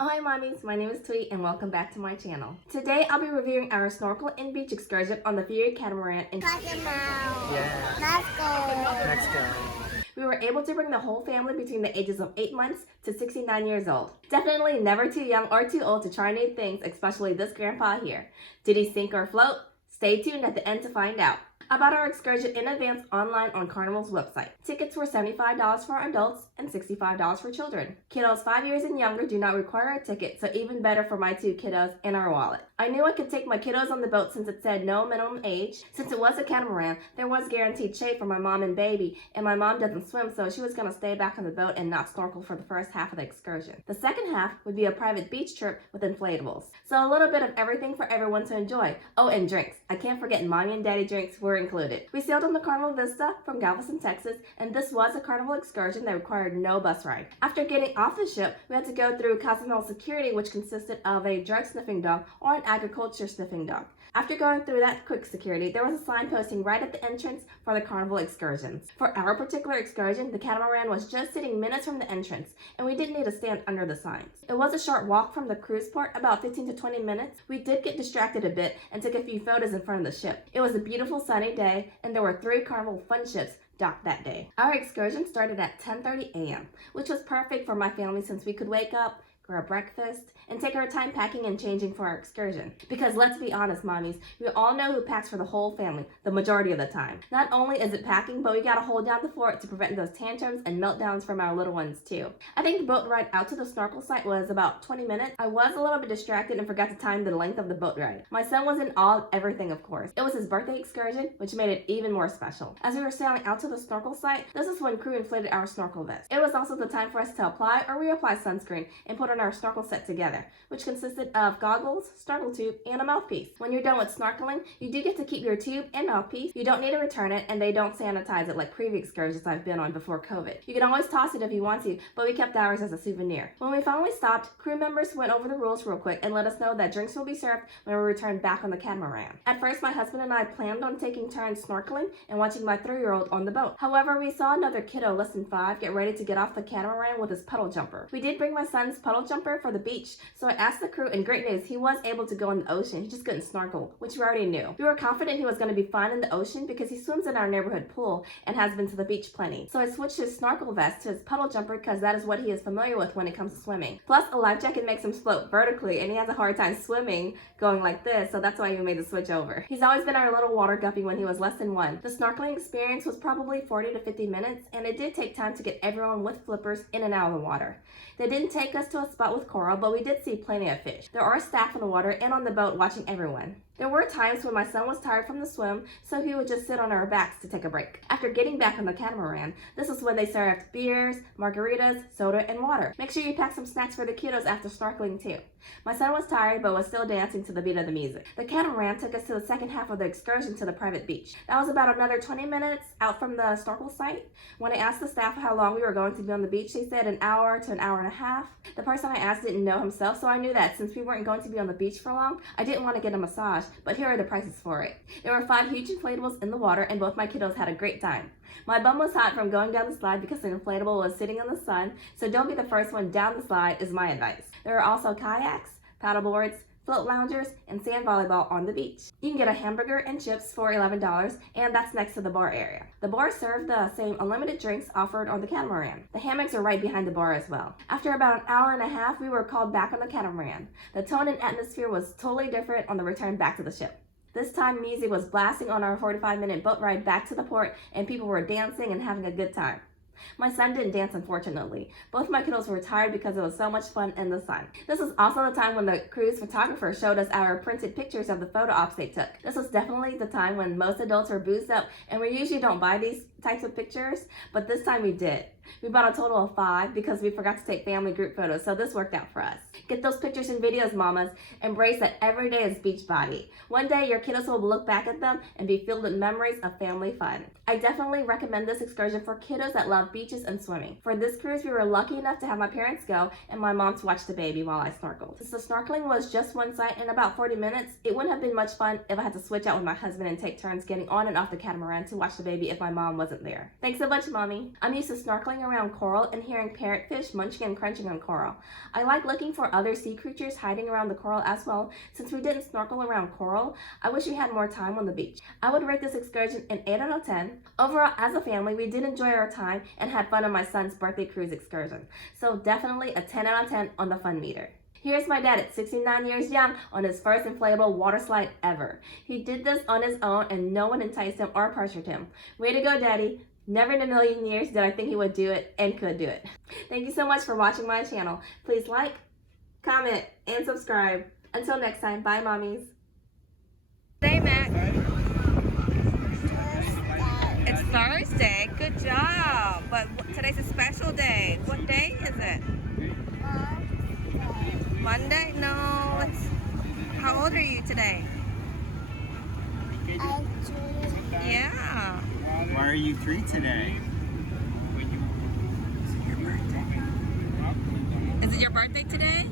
Hi mommies, my name is Tweet and welcome back to my channel. Today I'll be reviewing our snorkel and beach excursion on the Fury Catamaran in Cozumel. Yeah. Let's go. Let's go. We were able to bring the whole family between the ages of 8 months to 69 years old. Definitely never too young or too old to try new things, especially this grandpa here. Did he sink or float? Stay tuned at the end to find out. I bought our excursion in advance online on Carnival's website. Tickets were $75 for adults and $65 for children. Kiddos 5 years and younger do not require a ticket, so even better for my 2 kiddos and our wallet. I knew I could take my kiddos on the boat since it said no minimum age. Since it was a catamaran, there was guaranteed shade for my mom and baby, and my mom doesn't swim, so she was going to stay back on the boat and not snorkel for the first half of the excursion. The second half would be a private beach trip with inflatables. So a little bit of everything for everyone to enjoy. Oh, and drinks. I can't forget mommy and daddy drinks were included. We sailed on the Carnival Vista from Galveston, Texas, and this was a Carnival excursion that required no bus ride. After getting off the ship, we had to go through Cozumel security, which consisted of a drug sniffing dog or an agriculture sniffing dog. After going through that quick security, there was a sign posting right at the entrance for the Carnival excursions. For our particular excursion, the catamaran was just sitting minutes from the entrance, and we didn't need to stand under the signs. It was a short walk from the cruise port, about 15 to 20 minutes. We did get distracted a bit and took a few photos in front of the ship. It was a beautiful sunny day, and there were 3 Carnival fun ships docked that day. Our excursion started at 10:30 a.m., which was perfect for my family since we could wake up, grab breakfast, and take our time packing and changing for our excursion. Because let's be honest, mommies, we all know who packs for the whole family, the majority of the time. Not only is it packing, but we gotta hold down the fort to prevent those tantrums and meltdowns from our little ones too. I think the boat ride out to the snorkel site was about 20 minutes. I was a little bit distracted and forgot to time the length of the boat ride. My son was in awe of everything, of course. It was his birthday excursion, which made it even more special. As we were sailing out to the snorkel site, this is when crew inflated our snorkel vest. It was also the time for us to apply or reapply sunscreen and put on our snorkel set together, which consisted of goggles, snorkel tube, and a mouthpiece. When you're done with snorkeling, you do get to keep your tube and mouthpiece. You don't need to return it, and they don't sanitize it like previous excursions I've been on before COVID. You can always toss it if you want to, but we kept ours as a souvenir. When we finally stopped, crew members went over the rules real quick and let us know that drinks will be served when we return back on the catamaran. At first, my husband and I planned on taking turns snorkeling and watching my 3-year-old on the boat. However, we saw another kiddo less than 5 get ready to get off the catamaran with his puddle jumper. We did bring my son's puddle jumper for the beach, so I asked the crew, and great news, he was able to go in the ocean. He just couldn't snorkel, which we already knew. We were confident he was going to be fine in the ocean because he swims in our neighborhood pool and has been to the beach plenty. So I switched his snorkel vest to his puddle jumper because that is what he is familiar with when it comes to swimming. Plus, a life jacket makes him float vertically, and he has a hard time swimming going like this, so that's why we made the switch over. He's always been our little water guppy when he was less than 1. The snorkeling experience was probably 40 to 50 minutes, and it did take time to get everyone with flippers in and out of the water. They didn't take us to a spot with coral, but we did see plenty of fish. There are staff in the water and on the boat watching everyone. There were times when my son was tired from the swim, so he would just sit on our backs to take a break. After getting back on the catamaran, this is when they served beers, margaritas, soda, and water. Make sure you pack some snacks for the kiddos after snorkeling too. My son was tired but was still dancing to the beat of the music. The catamaran took us to the second half of the excursion to the private beach. That was about another 20 minutes out from the snorkel site. When I asked the staff how long we were going to be on the beach, they said an hour to an hour and a half. The person I asked didn't know himself, so I knew that since we weren't going to be on the beach for long, I didn't want to get a massage, but here are the prices for it. There were 5 huge inflatables in the water, and both my kiddos had a great time. My bum was hot from going down the slide because the inflatable was sitting in the sun, so don't be the first one down the slide is my advice. There are also kayaks, paddleboards, float loungers, and sand volleyball on the beach. You can get a hamburger and chips for $11, and that's next to the bar area. The bar served the same unlimited drinks offered on the catamaran. The hammocks are right behind the bar as well. After about an hour and a half, we were called back on the catamaran. The tone and atmosphere was totally different on the return back to the ship. This time, music was blasting on our 45-minute boat ride back to the port, and people were dancing and having a good time. My son didn't dance, unfortunately. Both my kiddos were tired because it was so much fun in the sun. This was also the time when the cruise photographer showed us our printed pictures of the photo ops they took. This was definitely the time when most adults were boozed up, and we usually don't buy these types of pictures, but this time we did. We bought a total of 5 because we forgot to take family group photos, so this worked out for us. Get those pictures and videos, mamas. Embrace that every day is beach body. One day, your kiddos will look back at them and be filled with memories of family fun. I definitely recommend this excursion for kiddos that love beaches and swimming. For this cruise, we were lucky enough to have my parents go and my mom to watch the baby while I snorkeled. Since the snorkeling was just one site in about 40 minutes, it wouldn't have been much fun if I had to switch out with my husband and take turns getting on and off the catamaran to watch the baby if my mom was wasn't there. Thanks so much, Mommy. I'm used to snorkeling around coral and hearing parrotfish munching and crunching on coral. I like looking for other sea creatures hiding around the coral as well. Since we didn't snorkel around coral, I wish we had more time on the beach. I would rate this excursion an 8 out of 10. Overall, as a family, we did enjoy our time and had fun on my son's birthday cruise excursion. So definitely a 10 out of 10 on the fun meter. Here's my dad at 69 years young on his first inflatable water slide ever. He did this on his own and no one enticed him or pressured him. Way to go, Daddy. Never in a million years did I think he would do it and could do it. Thank you so much for watching my channel. Please like, comment, and subscribe. Until next time, bye, mommies. Hey, Matt. It's Thursday. Good job. But today's a special day. What day is it? Monday? No, it's... How old are you today? I'm 3. Yeah. Why are you 3 today? Is it your birthday today?